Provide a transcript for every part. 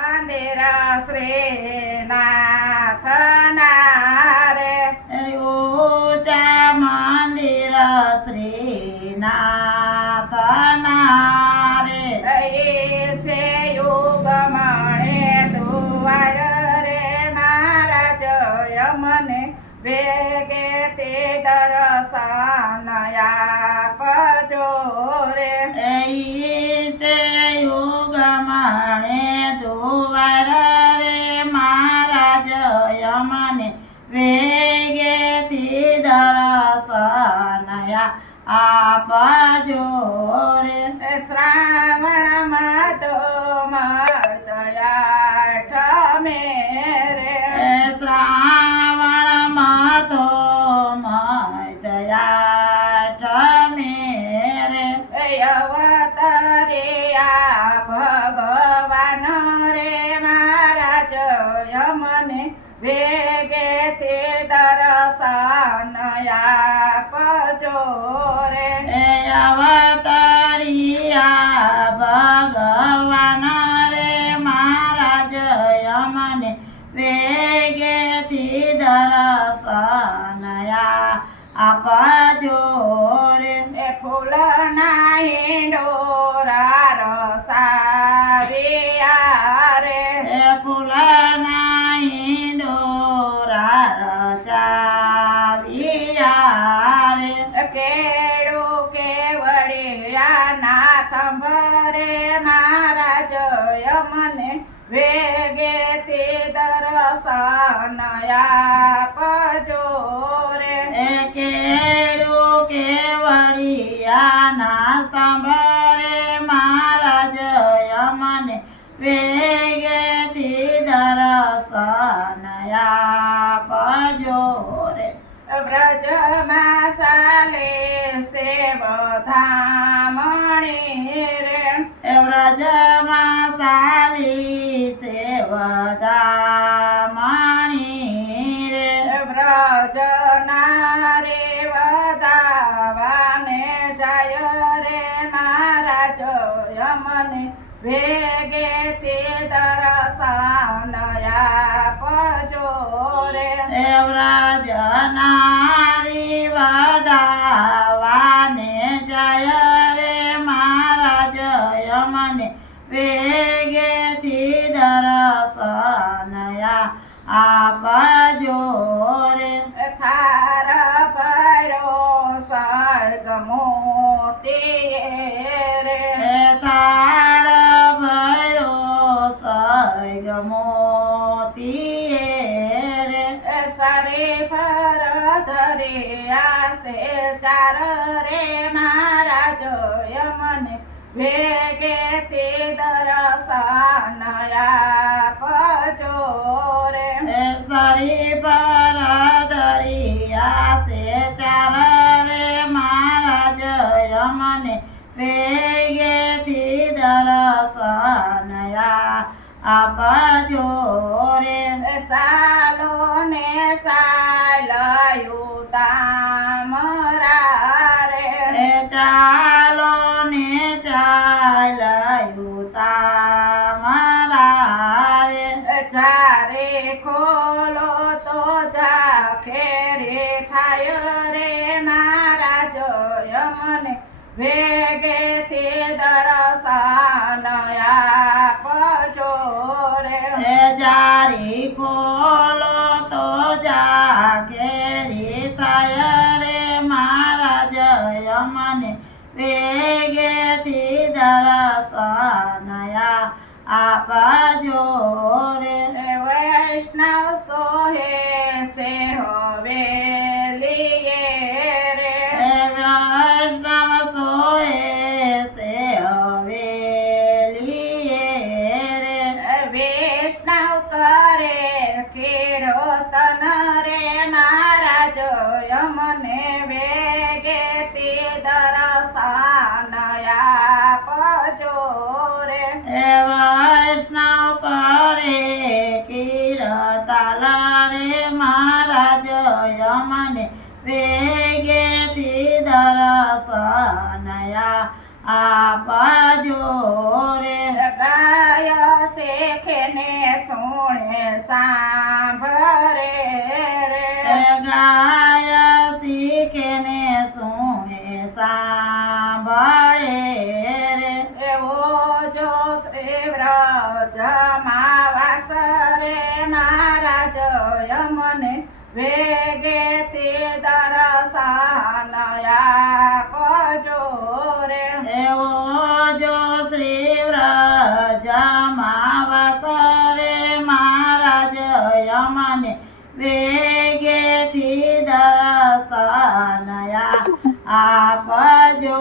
મંદિર શ્રીનાથના રે ઊંચા મંદિર શ્રીનાથના રે સે યુગ મળે દુવાર રે મહારાજ યમને વેગે તે દર્શન આપજો રે ઈસે યુગ મળે દુવાર રે મહારાજ યમને વેગેથી દર્શન આપજો રે શ્રાવણ મતો મતયાઠમે રે શ્રાવણ મતો મધયાઠમે રે અવતરિયા ભગવાન રે મહારાજ યમને વેગેથી દર્શન આપજો રે અવતરિયા ભગવાન રે મહારાજ યમને વેગેથી દર્શન આપજો રે ફૂલના હિંડોરા રસાવ્યા રે ફૂલના હિંડોરા રચાવ્યા રે કેળું કેવડિયાના થંભરે મહારાજ યમને વેગેથી દર્શન આપજો રે કેળું કેવડિયાના સ્તંભરે મહારાજ યમને વેગેથી દર્શન આપજો રે વ્રજમાં સાલે સેવધામણી રે વ્રજમાં સાલી સેવદામણી રે વ્રજના રે વધાવાને જાય રે મહારાજ યમને વેગેથી દર્શન આપજો રે વ્રજનારી વધાવાને જય રે મહારાજ યમને વેગેથી દર્શન આપજો રે થાર ભૈરો સ્વર્ગ મોતી રે થાળ ભૈરો સૈગ મોતી રે શરીફર ધર્યા સે ચાર રે મહારાજ યમને વેગેથી દર્શન આપજો રે સરી પર દરિયા સે ચાર રે મહારાજ યમને વેગેથી દર્શન આપજો રે સાલો ને સાલયું તામરા રે ચાલો ને ચાલયું તામરા રે ચારે ખોલો તો જાખેરે થાય રે મહારાજ યમને વેગેથી દર્શન આપજો રે જારી ખોલો તો જાગેરી થાય રે મહારાજ યમને વેગેથી દર્શન આપજો રે વૈષ્ણવ સોહે સે હવેલીએ રે વૈષ્ણવ સોએ સે હવેલીએ રે વૈષ્ણવ કરે કીર્તન રે મહારાજ યમને વેગેથી દર્શન આપજો રે વૈષ્ણવ કરે કીર્તન રે મહારાજ યમને વેગેથી દર્શન આપજો રે ગાય શેખે ને સુણે સાંભળે રે ગાય શીખે ને સુણે સાંભળે રે એવો જો શ્રી વ્રજમાં વાસ રે મહારાજ યમને વેગેથી દર્શન આપજો રે એવો જો શ્રી વ્રજમાં વાસ રે મહારાજ યમને વેગેથી દર્શન આપજો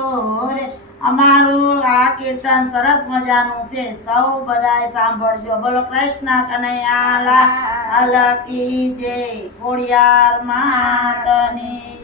રે અમારું આ કીર્તન સરસ મજાનું છે, સૌ બધાય સાંભળજો. બોલો કૃષ્ણ કનૈયા લાલ કી જય, ખોડિયાર માતની